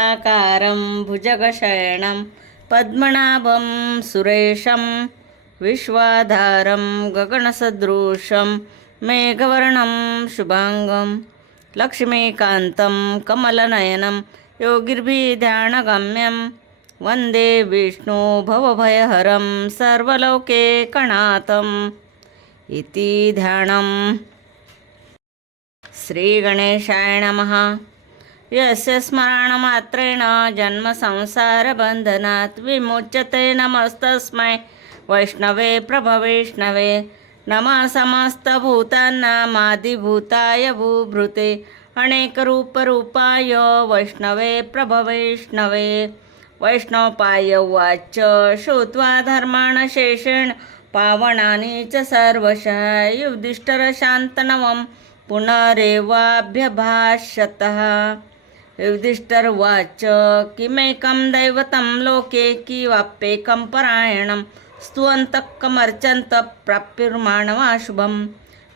आकारं भुजगशयनं पद्मनाभं सुरेशं विश्वाधारं गगनसदृशं मेघवर्णं शुभांगं लक्ष्मीकान्तं कमलनयनं योगिर्भिध्यानगम्यं वन्दे विष्णु भवभयहरं सर्वलोकैकनाथम् इति ध्यानम्। श्रीगणेशाय नमः। यस्य स्मरणमात्रेण जन्मसंसारबन्धनात् विमुच्यते नमस्तस्मै वैष्णवे प्रभवैष्णवे। नमः समस्तभूतानामादिभूताय भूभृते अनेकरूपरूपाय वैष्णवे प्रभवैष्णवे। वैष्णवपाय उवाच श्रुत्वा धर्मान् शेषेण पावनानि च सर्वशः युधिष्ठिरशान्तनवं पुनरेवाभ्यभाषतः। युधिष्ठिर्वाच किमेकं दैवतं लोके किवाप्येकं परायणं स्तुवन्तः कमर्चन्तः प्राप्युर्माणवाशुभं।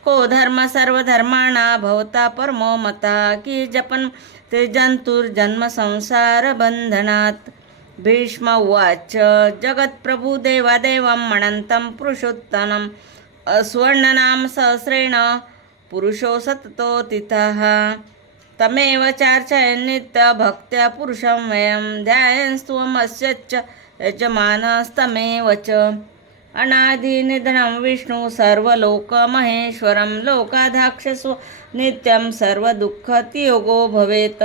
को धर्म सर्वधर्माणां भवता परमो मतः कि जपन् ते जन्तुर्जन्मसंसारबन्धनात्। भीष्म उवाच जगत्प्रभु देवादेवं अनन्तं पुरुषोत्तमम् अस्वर्णनाम सहस्रेण पुरुषो सततोऽतिथः। तमेव चार्चयन् नित्यभक्त्या पुरुषं वयं ध्यायन्स्त्वमस्य च यजमानस्तमेव च। अनादिनिधनं विष्णु सर्वलोकमहेश्वरं लोकाध्यक्षस्व नित्यं सर्वदुःखतियोगो भवेत्।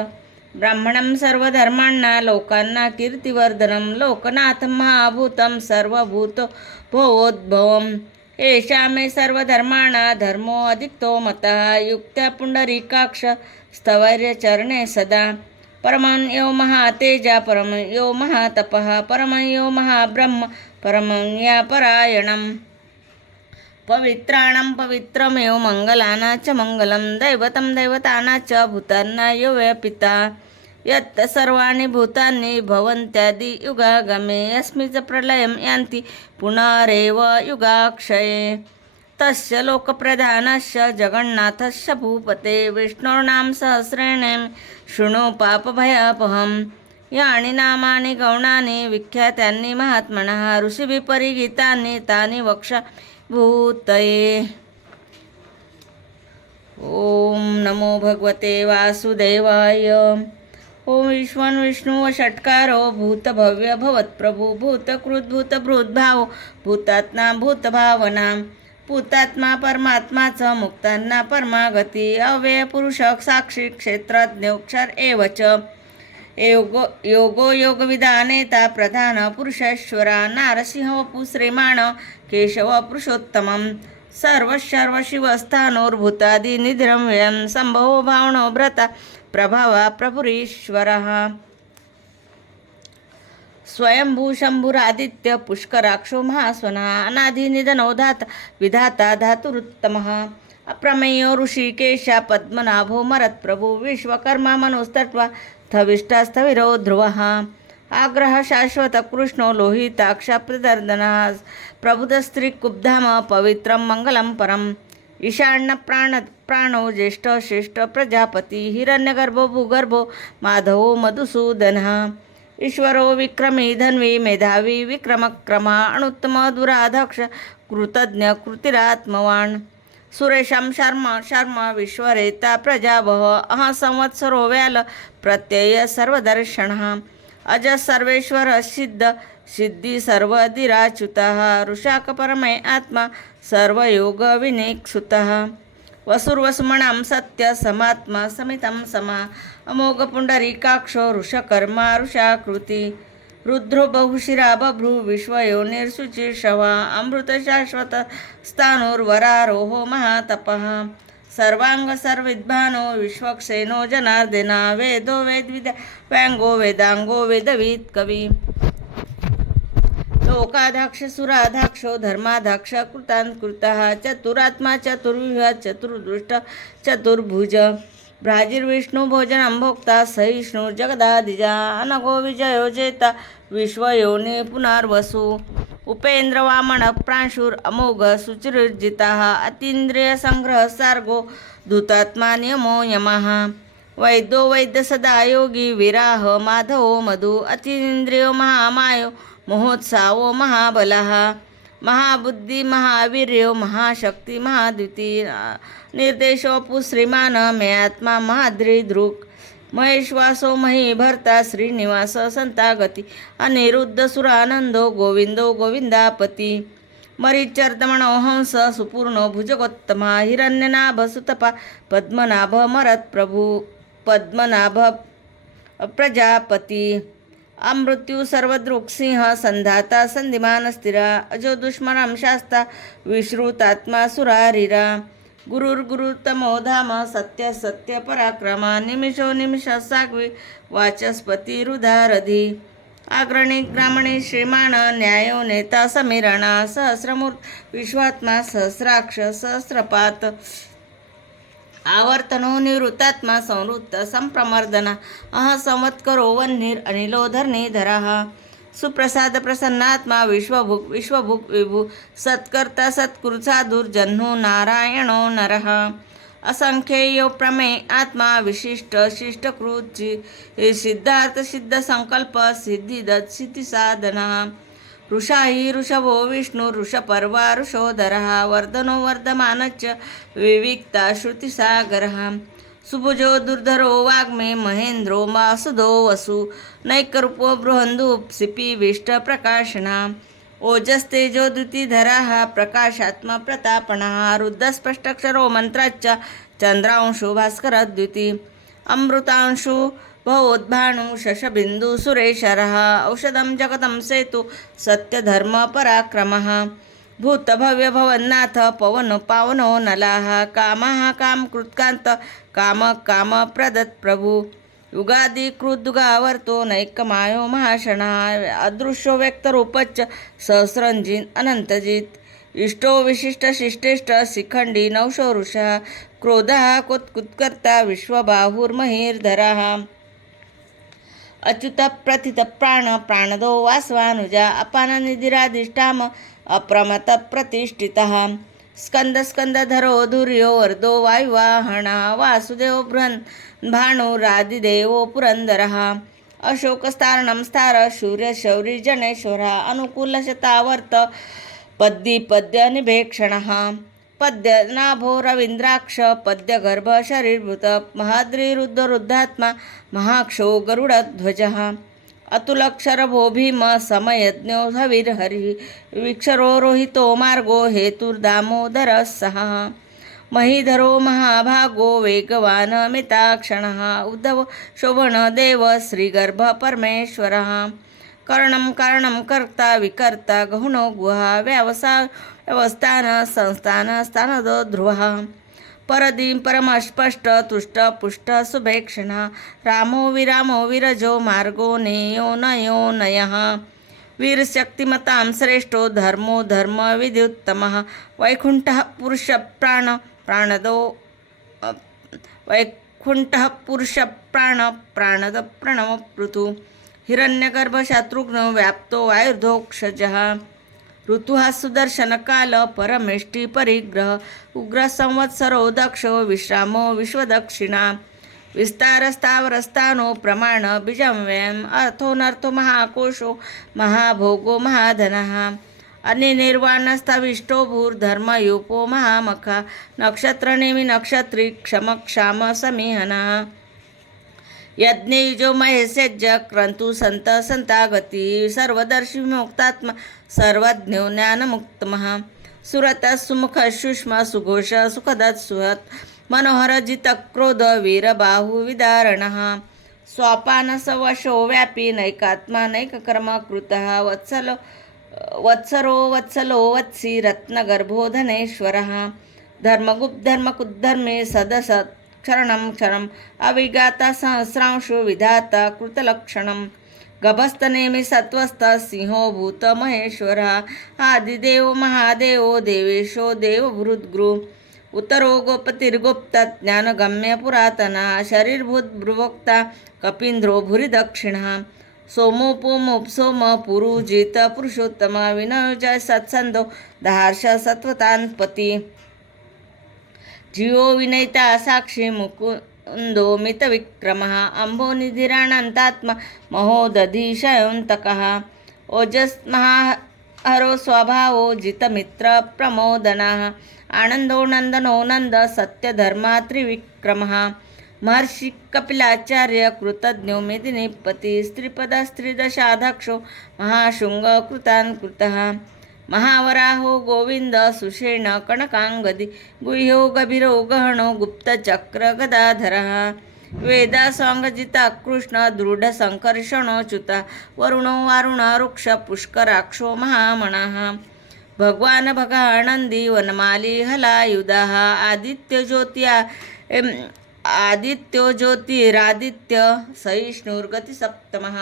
ब्राह्मणं सर्वधर्माणां लोकानां कीर्तिवर्धनं लोकनाथं महाभूतं सर्वभूतो भवोद्भवम्। एषा मे सर्वधर्माणां धर्मो अधिक्तो मतः युक्त्या पुण्डरीकाक्ष स्तवैर्यचरणे सदा। परमं यो महातेजा परमं यो महातपः परमं यो महाब्रह्म परमं या परायणम्। पवित्राणां पवित्रमेव मङ्गलानां च मङ्गलं दैवतं दैवतानां च भूतानां यो वै पिता। यत् सर्वाणि भूतानि भवन्त्यादि युगागमे यस्मिन् च प्रलयं यान्ति पुनरेव युगाक्षये। तस्य लोकप्रधानस्य जगन्नाथस्य भूपते विष्णोर्नाम सहस्रेण शृणु पापभयापहम्। यानि नामानि गौणानि विख्यातानि महात्मनः ऋषिभिः परिगीतानि तानि वक्ष्यामि भूतये। ओम नमो भगवते वासुदेवाय। ओम विष्णु षट्कारो भूतभव्य भवत्प्रभु भूतकृद्भूतभृद्भावो भूतात्मा भूतभावना। भूतात्मा परमात्मा च मुक्तात्मा परमागति अव्ययपुरुष साक्षी क्षेत्रज्ञोक्षर एव च। योगो योगविदानेता प्रधान पुरुषेश्वरा नारसिंह वपु श्रीमान् केशव पुरुषोत्तमं सर्वशिवस्थानोर्भूतादिनिधिरं व्ययं संभवो भावनो भ्रता प्रभावा प्रभुरीश्वरः। स्वयंभू शंभुरादित्य पुष्कराक्षो महास्वनः अनादिनिधनो विधाता धातुरुत्तमः। अप्रमेयो ऋषिकेश पद्मनाभो मरत्प्रभु विश्वकर्मा मनोस्तत्वा स्थविष्ठास्थविरो ध्रुवः। आग्रह शाश्वत कृष्णो लोहिताक्ष प्रदर्दनः प्रबुधस्त्रीकुब्धाम पवित्रं मङ्गलं परम्। ईशान्य प्राणो ज्येष्ठ श्रेष्ठ प्रजापति हिरण्यगर्भो भूगर्भो माधवो मधुसूदनः। ईश्वरो विक्रमी धन्वी मेधावी विक्रमक्रमा अणुत्तम दुराधक्ष कृतज्ञ कृतिरात्मवान्। सुरेशं शर्म विश्वरेता प्रजाभव अह संवत्सरो व्याल प्रत्यय सर्वदर्शनः। अज सर्वेश्वर सिद्धि सर्वधिराच्युतः ऋषाक परमे आत्मा सर्वयोग विनिक्षुतः। वसुर्वसुमणां सत्य समात्मा समितं समा अमोघ पुण्डरीकाक्षो ऋषकर्मा ऋषाकृति। रुद्रो बहुशिरा बभ्रु विश्वयोनिर्शुचिर्षवा अमृत शाश्वत स्थाणुर्वरारोहो महातपः। सर्वांग सर्वविद्वानो विश्वक्सेनो जनार्दना वेदो वेदविद्या व्यांगो वेदांगो वेदवित् कवि। लोकाध्यक्ष सुराध्यक्षो धर्माध्यक्ष कृतान्कृतः चतुरात्मा चतुर्विह चतुर्दृष्ट चतुर्भुज। भ्राजिर्विष्णु भोजनं भोक्ता सहिष्णु जगदादिजा अनघो विजयो जेता विश्वयोनि पुनर्वसु। उपेन्द्र वामन प्रांशुर अमोघ सुचिर्जितः अतीन्द्रिय संग्रह सार्गो धूतात्मा नियमो यमः। वैद्यो वैद्य सदा योगी विराह माधवो मधु अतींद्रियो महामायो महोत्सावो महाबलः महाबुद्धी महावीर्यो महाशक्ती महाद्वितीय निर्देशोपु श्रीमान मे आत्मा महाद्रिदृक् महेश्वासो मही भरता श्रीनिवास संतागती अनिरुद्ध सुरानंदो गोविंदो गोविंदापती मरीचर्दमणो हंस सुपूर्णो भुजगोत्तमा हिरण्यनाभ सुतपा पद्मनाभ मरत प्रभु पद्मनाभ प्रजापती अमृत्यू सर्वदृक्सिंह संधाता संधिमान स्थिरा अजो दुष्मनाम शास्ता विश्रुतात्मा सुरारिरा गुरुर्गुरुतमो धाम सत्य सत्य पराक्रमा निमिषो निमिष साग्वी वाचस्पती रुधारधी अग्रणी ग्रामणी श्रीमान न्यायो नेता समीरणा सहस्रमूर्त विश्वात्मा सहस्राक्ष सहस्रपात आवर्तनो निवृत्तात्मा संवृत्त संप्रमर्दना संवत्करो वह्निर अनिलोधरणीधरः सुप्रसाद प्रसन्नात्मा विश्वभुक् विश्वभुक् विभु सत्कर्ता सत्कृत्साधुर्जह्नु नारायणो नरः असंख्येयो प्रमेय आत्मा विशिष्ट शिष्टकृत् सिद्धार्थ सिद्ध संकल्प सिद्धिदत् सिद्धि साधना ऋषाही ऋषभो विष्णु ऋषपर्वा ऋषोधरः वर्धनो वर्धमानश्च विविक्ता श्रुतिसागरः सुभुजो दुर्धरो वाग्मे महेन्द्रो वासुदो वसु नैकरूपो बृहन्दुप्सिपि विष्टप्रकाशना ओजस्तेजो द्युतिधरः प्रकाशात्मा प्रतापणः रुद्रस्पष्टक्षरो मन्त्राच्च चन्द्रांशो भास्करद्युति अमृतांशु भवोद्भानु शशबिन्दु सुरेशरः औषधं जगतं सेतु सत्यधर्मपराक्रमः भूतभव्यभवन्नाथ पवनो पावनो नलाः कामः कामकृत्कान्त कामप्रदत् प्रभु युगादिकृद्युगावर्तो नैकमायो महाशणः अदृश्यो व्यक्तरूपच्च सहस्रञ्जिन् अनन्तजित् इष्टो विशिष्टशिष्टेष्ट शिखण्डी नवशो ऋषः क्रोधः कुत्कुत्कर्ता विश्वबाहुर्महीर्धरः अच्युत प्रथित प्राण प्राणदो वासवानुजा अपान निधिराधिष्ठाम अप्रमत प्रतिष्ठितः स्कंद स्कंदधरो धुर्यो वर्धो वायुवाहनः वासुदेव बृहन् भानुरादिदेवो पुरन्दरः अशोकस्तारणं स्तार शूर्य शौरी जनेश्वरः अनुकूलशतावर्त पद्यनिभेक्षणः पद्यनाभो रवीन्द्राक्ष पद्यगर्भ शरीरभूत महाद्रिरुद्धरुद्धात्मा महाक्षो गरुडध्वजः अतुलक्षरभो भीम समयज्ञो हविर्हरिः विक्षरो रोहितो मार्गो हेतुर्दामोदरः सः महीधरो महाभागो वेगवान् मिताक्षणः उद्धव शोभनदेव श्रीगर्भ परमेश्वरः करणं कारणं कर्ता विकर्ता गहुणो गुहा व्यवस्थान संस्थान स्थानदो ध्रुवः परदीं परमस्पष्ट तुष्ट पुष्ट सुभेक्षण रामो विरामो विरजो मार्गो नेयो नयो नयः वीरशक्तिमतां श्रेष्ठो धर्मो धर्म विद्युत्तमः वैकुण्ठः पुरुष प्राणदो वैकुण्ठः पुरुष प्राणद प्रणव पृथु हिरण्यगर्भ शत्रुघ्नो व्याप्तो वायुर्धोक्षजः ऋतुः सुदर्शनकाल परमेष्टि परिग्रह उग्र संवत्सरो दक्षो विश्रामो विश्वदक्षिणा विस्तारस्थावरस्थानो प्रमाण बीजमव्ययम् अर्थोनर्थो महाकोशो महाभोगो महाधनः अनिर्वाणस्थविष्टो भूर्धर्मयूपो महामखा नक्षत्रनेमि नक्षत्री क्षम समीहनः यज्ञेजो महेशज्ज क्रंतु संत संतागती सर्वदर्शी विमुक्तात्मा सर्वज्ञो ज्ञानमुक्तमः सुरत सुमुख सुष्मा सुघोष सुखदत् सुहत मनोहर जित क्रोध वीरबाहु विदारणः स्वापान सवशो व्यापी नैकात्मा नैककर्म कृतः वत्सरो वत्सी रत्नगर्भो धनेश्वरः धर्मगुप्त धर्मकुद्धर्मे सदसत् क्षरणं अविगाता सहस्रांशो विधाता कृतलक्षणं गभस्तनेमि सत्वस्थ सिंहो भूत महेश्वरः आदिदेवो महादेवो देवेशो देवभृद्गुरु उत्तरो गोपतिर्गुप्त ज्ञानगम्य पुरातना शरीरभूत भ्रुवोक्ता कपीन्द्रो भूरि दक्षिणः सोमोपोमोपसोम पुरुजित पुरुषोत्तम विनयोजय सत्संदो दहार्ष सत्वतान्पति जीवो विनयिता साक्षी उन्दोमितविक्रमः अम्भोनिधिरानन्तात्मा महोदधिशयोऽन्तकः ओजस्महाहरो स्वभावो जितमित्रप्रमोदनः आनन्दो नन्दनो नन्द सत्यधर्मा त्रिविक्रमः महर्षि कपिलाचार्य कृतज्ञो मेदिनीपति स्त्रीपदस्त्रिदशाध्यक्षो महाशृङ्गकृतान्कृतः महावराहो गोविंद सुषेण कनकांगदी गुह्यो गभीरो गहनो गुप्तचक्र गदाधरः वेदासाङ्गजिता कृष्ण दृढसङ्कर्षणोच्युता वरुणो वारुण रुक्ष पुष्कराक्षो महामणः भगवान् भगानन्दी वनमाली हलायुधाः आदित्यो ज्योतिरादित्य सहिष्णुर्गतिसप्तमः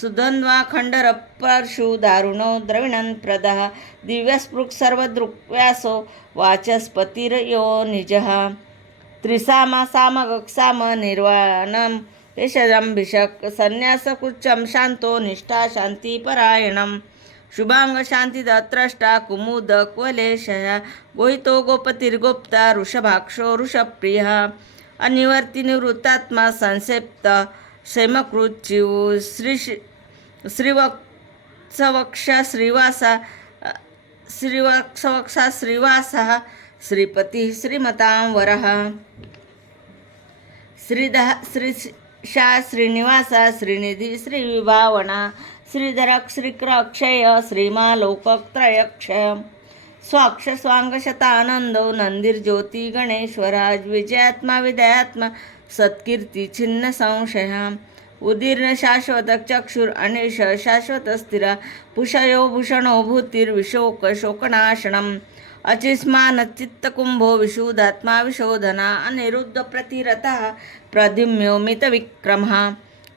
सुद्वन्द्वा खण्डर परशु दारुणो द्रविणन् प्रदः दिव्यस्पृक् सर्वदृक्व्यासो वाचस्पतिर्यो निजः त्रिसाम निर्वाणं केशजम्भिषक् संन्यासकुच्चं शान्तो निष्ठा शान्तिपरायणं शुभांग शान्तिदत्रष्टा कुमुदक्वलेशः गोहितो गोपतिर्गोप्ता वृषभाक्षो वृषप्रियः अनिवर्ति निवृत्तात्मा संसेप्त क्षेमकृच्यु श्रीवत्सवक्षा श्रीवासः श्रीपतिः श्रीमतां वरः श्रीशा श्रीनिवास श्रीनिधि श्रीविभावना श्रीधरक श्रीकृक्षय श्रीमालोकत्रयक्षय स्वाक्ष स्वांगशतानंदो नंदिर्ज्योति गणेश्वराज विजयात्मा विदयात्मा सत्कीर्ती छिन्न संशय उदीर्ण शाश्वत चक्षुर अनिश शाश्वत स्थिरा पुषयो भूषणो भूतिर्विशोक शोकनाशनम अचिस्मान चित्तकुंभो विशुद्धात्मा विशोधना अनिरुद्ध प्रतिरतः प्रद्युम्यो मितविक्रमः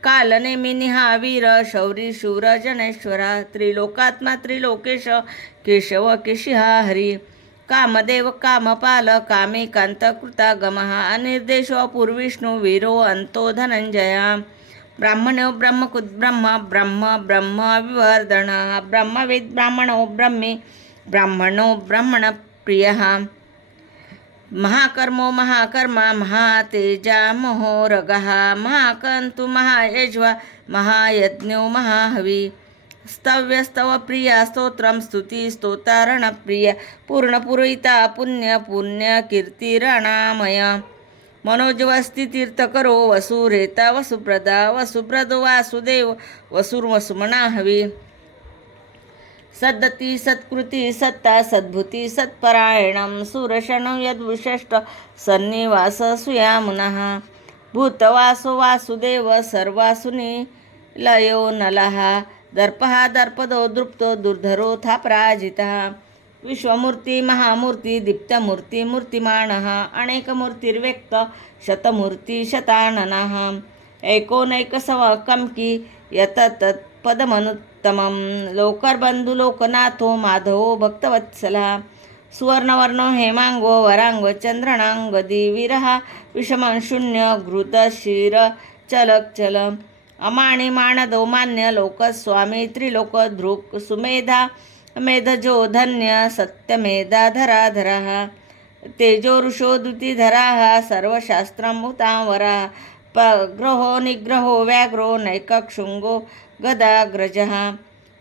कालनेमिनिहा वीर शौरी शूर जनेश्वरा त्रिलोकात्मा त्रिलोकेश केशव केशिहा हरी कामदेव कामपाल कामिकांत कृतागमः अनिर्देशो पूर्विष्णु वीरो अंतो धनंजया ब्राह्मणो ब्रह्मकुद्ब्रह्म ब्रह्म ब्रह्म विवर्धनः ब्रह्मविद् ब्राह्मणो ब्रह्मी ब्राह्मणो ब्रह्मणप्रियः महाकर्मो महाकर्मा महातेजा महोरगः महाकन्तु महायज्वा महायज्ञो महाहवी स्तव्यस्तव प्रिया स्तोत्रं स्तुति स्तोतारणप्रिय पूर्णपुरोहिता पुण्य पुण्य कीर्तिरणामय मनोजवस्ति तीर्थकरो वसुरेता वसुप्रदा वसुप्रदो वासुदेव वसुर्वसुमना हवी सद्दती सत्कृति सत्ता सद्भूति सत्परायणं सुरशनं यद्विशिष्ट सन्निवास सुयामुनः भूतवासो वासुदेव सर्वासुनि लयो नलः दर्पः दर्पदो दृप्तो दुर्धरोऽथा पराजितः विश्वमूर्ति महामूर्ति दीप्तमूर्ति मूर्तिमानः अनेकमूर्तिर्व्यक्त शतमूर्ति शताननः एकोनैकसवकंकी यततत्पदमनुत्तमं लोकर्बन्धु लोकनाथो माधवो भक्तवत्सलः सुवर्णवर्णो हेमांगो वरांगो चंद्रनांगदी विरह विषमं शून्य घृत क्षीर चलक्चल अमाणी माणदो मान्य लोकस्वामी त्रिलोक धृक् सुमेधा मेधजो धन्य सत्यमेधा धराधरः तेजो ऋषो द्युतिधराः सर्वशास्त्रमुतावरः पग्रहो निग्रहो व्याघ्रो नैकक्षुङ्गो गदाग्रजः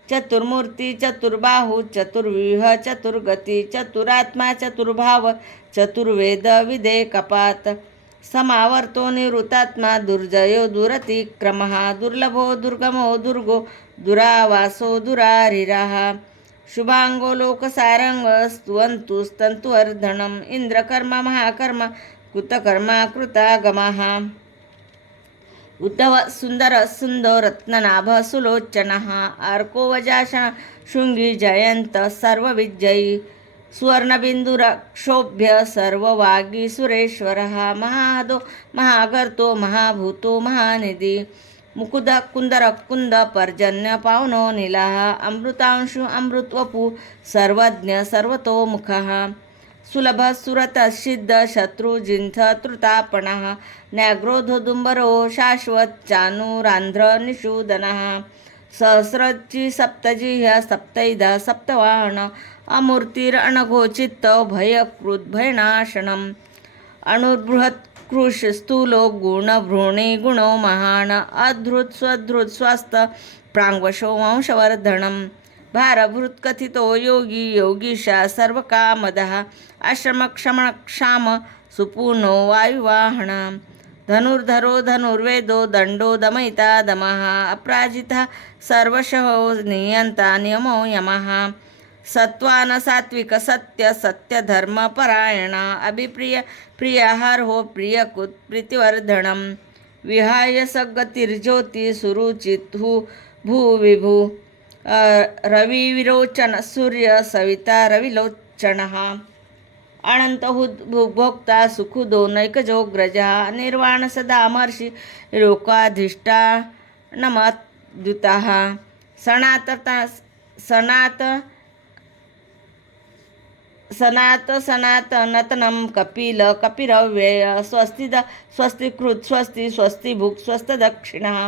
चतुर्मूर्ति चतुर्बाहु चतुर्व्यूह चतुर्गति चतुरात्मा चतुर्भाव चतुर्वेद विदे कपात समावर्तो निवृत्तात्मा दुर्जयो दुरतिक्रमः दुर्लभो दुर्गमो दुर्गो दुरावासो दुरारिरः शुभांगो लोकसारंग स्तुवन्तु स्तन्तुवर्धनम् इंद्रकर्म महाकर्म कृतकर्मा कृतागमः उद्धव सुंदर सुंदो रत्ननाभ सुलोचनः अर्को वजाशा शृंगी जयंत सर्वविजयी सुवर्णबिन्दुरक्षोभ्य सर्ववागी सुरेश्वरः महादो महागर्तो महाभूतो महानिधि मुकुद कुंदर कुंद पर्जन्य पावनो नीलः अमृतांशु अमृतवपु सर्वज्ञ सर्वतोमुखः सुलभ सुरत सिद्ध शत्रुजिंथ तृतापणः न्याग्रोधोदुंबरो शाश्वत चानुरांध्र निषूदनः सहस्रची सप्तजिह्य सप्तैधा सप्तवाहन अमूर्तिरनघोचित्त भयकृद्भयनाशनम् अणुर्बृहत् कृश स्थूलो गुणभ्रूणी गुणो महान अधृत स्वधृत स्वास्थ प्रांगवशो वंशवर्धनम भारभृत कथितो योगी योगीशा सर्वकामदः आश्रमक्षमक्षाम सुपूर्णो वायुवाहना धनुर्धरो धनुर्वेदो दंडो दमयिता दमः अपराजितः सर्वशः नियंता नियमो यमः सत्वान सात्विक सत्य सत्य धर्म परायण अभिप्रिय प्रियाहारो प्रियकुत प्रीतिवर्धनम विहाय सगतिर्ज्योति सुरुचितु भूविभू रविविरोचन सूर्य सविता रविलोचनः अनंतहुद भोक्ता सुखुदो नैकजोग्रजः निर्वाण सदा महर्षि लोकाधिष्ठानमद्युतः सनातनतनं कपिल कपिरव्यय स्वस्तिकृत स्वस्ति स्वस्तिभुक् स्वस्तदक्षिणः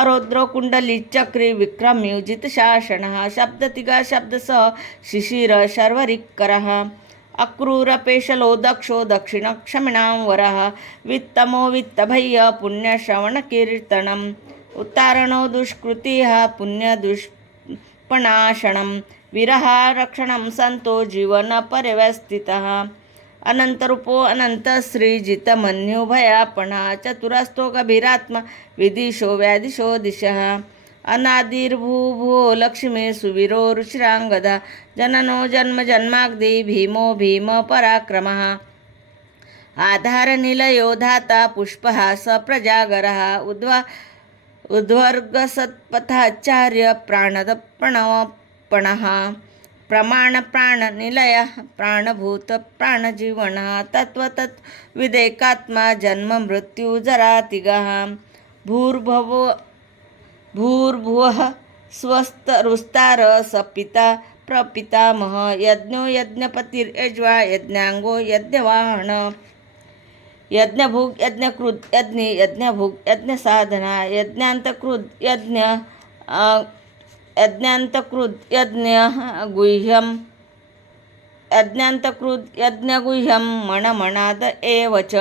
अरौद्रो कुंडली चक्री विक्रम्युजित शासनः शब्दतिगा शब्दसः शिशिर शर्वरिक्करः अक्रूरपेशलो दक्षो दक्षिणक्षमिणां वरः वित्तमो वित्तभय्य पुण्यश्रवणकीर्तनम् उत्तारणो दुष्कृतिः पुण्यदुष्पणाशनं विरहारक्षणं संतो जीवनपर्यवस्थितः अनंतरूपो अनन्तश्रीजितमन्युभयापणः चतुरस्थो गभीरात्मा विदिशो व्यादिशो दिशः अनादिर्भूभुवो लक्ष्मी सुवीरो रुचिरांगदा जननो जन्म जन्माग्दि भीमो भीम पराक्रमः आधारनिलयो धाता पुष्पहास प्रजागरः उद्वर्गसत्पथाचार्य प्राणदप्रणवपणः प्रमाण प्राणनिलय प्राणभूत प्राणजीवनः तत्त्वतत्विदेकात्मा जन्म मृत्यु जरातिगः भूर्भुवः स्वस्तरुस्तार सपिता प्रपितामह यज्ञो यज्ञपतिर्यज्वा यज्ञांगो यज्ञवाहन यज्ञभुग यज्ञकृत यज्ञ यज्ञभुग यज्ञसाधना यज्ञान्तकृत यज्ञगुह्यं मणमणाद एव च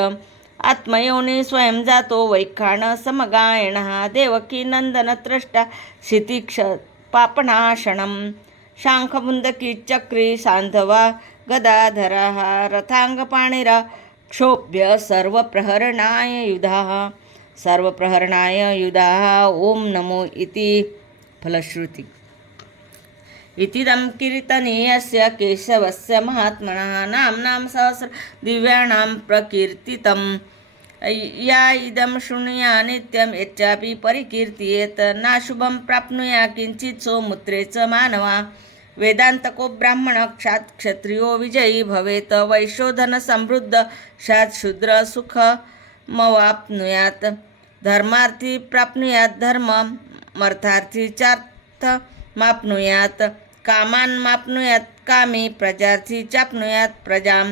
आत्मयोनि स्वयं जातो वैखाण समगायणः देवकी नंदनत्रष्टा क्षितिक्ष पापनाशनं शांखमुन्दकी चक्री सांधवा गदाधरः रथांगपाणिरा क्षोभ्य सर्वप्रहरणाय युधाः ओम नमो इति फलश्रुति इतिदं कीर्तनीयस्य केशवस्य महात्मनः नाम्नां सहस्र दिव्यानां प्रकीर्तितं या इदं शृणुया नित्यं यच्चापि परिकीर्तयेत नाशुभं प्राप्नुया किंचित् सो मुत्रे च मानवा वेदांतको ब्राह्मण क्षत्रियो विजयी भवेत वैश्यो धन समृद्ध शूद्र सुखमवाप्नुयात् धर्मार्थी प्राप्नुयात् धर्ममर्थार्थी चार्थमाप्नुयात् कामान् माप्नुयात् कामी प्रजार्थी चाप्नुयात् प्रजां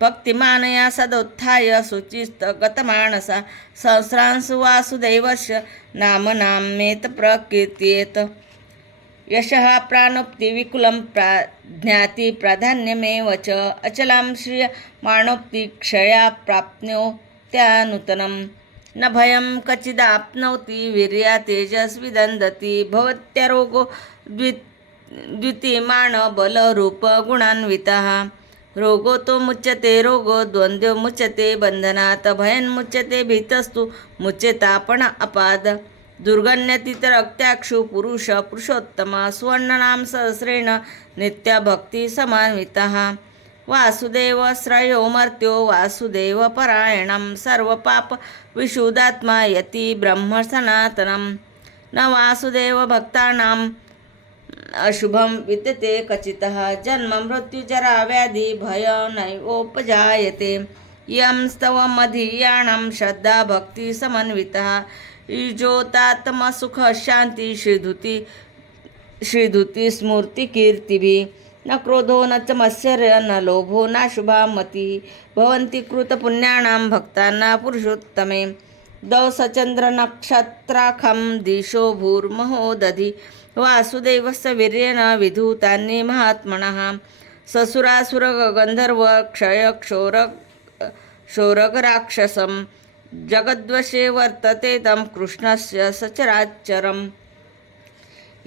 भक्तिमानया सदोत्थाय शुचिस्त गतमानसा सहस्रांशु वासुदेवस्य नामनामेत प्रकीर्तयेत यशः प्राणोक्तिविकुलं ज्ञाति प्राधान्यमेव च अचलां श्रियमाणोक्तिक्षया प्राप्नोत्यानूतनं न भयं कचिदाप्नोति वीर्या तेजस्विदन्दति भवत्यरोगो द्वितीयमाण बलरूपगुणान्वितः रोगो तो मुच्यते रोगो द्वन्द्वो मुच्यते बन्धनात् भयन्मुच्यते भीतस्तु मुच्यतापण अपाद दुर्गण्यतितरक्त्याक्षु पुरुष पुरुषोत्तम सुवर्णनाम सहस्रेण नित्यभक्तिसमान्वितः वासुदेव श्रयो मर्त्यो वासुदेव परायणं सर्वपापविशुद्धात्मा यति ब्रह्म सनातनं न वासुदेव भक्तानाम् अशुभं विद्यते कचितः जन्म मृत्युजरा व्याधि भय नैवोपजायते यं स्तवमधीयाणां श्रद्धा भक्ति समन्वितः ईजोतात्म सुख शांति श्रीधुति स्मृति कीर्तिभिः न क्रोधो न च मत्सर्य न लोभो न शुभा मतिः भवन्ति कृतपुण्यानां भक्तानां पुरुषोत्तमे दौसचन्द्र नक्षत्राखं दिशो भूर्महो दधि वासुदेवस्य वीर्येण विधूतानि महात्मनः ससुरासुर गंधर्व क्षय शौरगराक्षसं जगद्वशे वर्तते तं कृष्णस्य सचराचरम्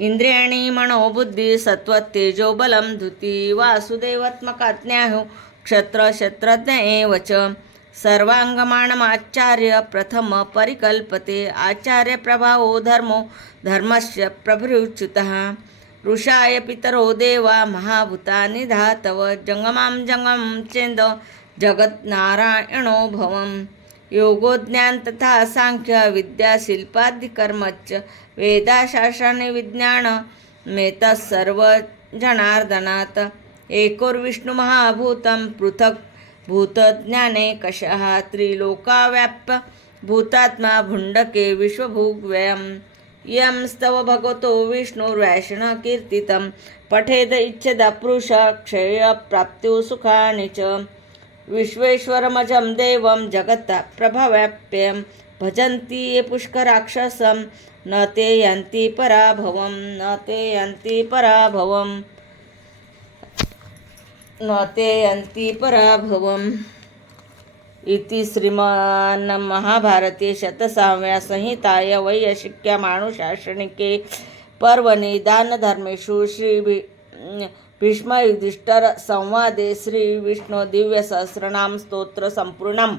इंद्रियाणि मनोबुद्धि सत्त्वतेजोबलं धृति वासुदेवात्मकाज्ञायो क्षत्रक्षत्रज्ञ एव च सर्वांगमाणमाचार्य प्रथम परिकल्पते आचार्य प्रभावो धर्मो धर्मस्य प्रभृच्युतः ऋषाय पितरो देवा महाभूतानि धातव जंगमां जंगम चेन्द जगन्नारायणो भवम् योगो ज्ञान तथा सांख्य विद्या शिल्पादिकर्मच्च वेदाशास्त्राणि विज्ञान मेतस्सर्व जनार्दनात् एकोर्विष्णुमहाभूतं पृथक् भूतज्ञाने कषः त्रिलोकाव्याप्य भूतात्मा भुण्डके विश्वभुग्व्ययम् यं स्तव भगवतो विष्णुर्वैष्णव कीर्तितं पठेद इच्छदा पुरुष क्षयप्राप्त्यो सुखानि च विश्वेश्वरमजं देवं जगता प्रभव्याप्यं भजन्ति ये पुष्कराक्षसं न ते यन्ति पराभवं न ते यन्ति पराभवम् इति श्रीमन्महाभारते शतसाव्या संहिताया वैयासिक्यामानुशासनिके पर्वणि दानधर्मेषु श्री भीष्मयुधिष्ठिर संवादे श्री विष्णु दिव्य सहस्रनाम स्तोत्र संपूर्णम्।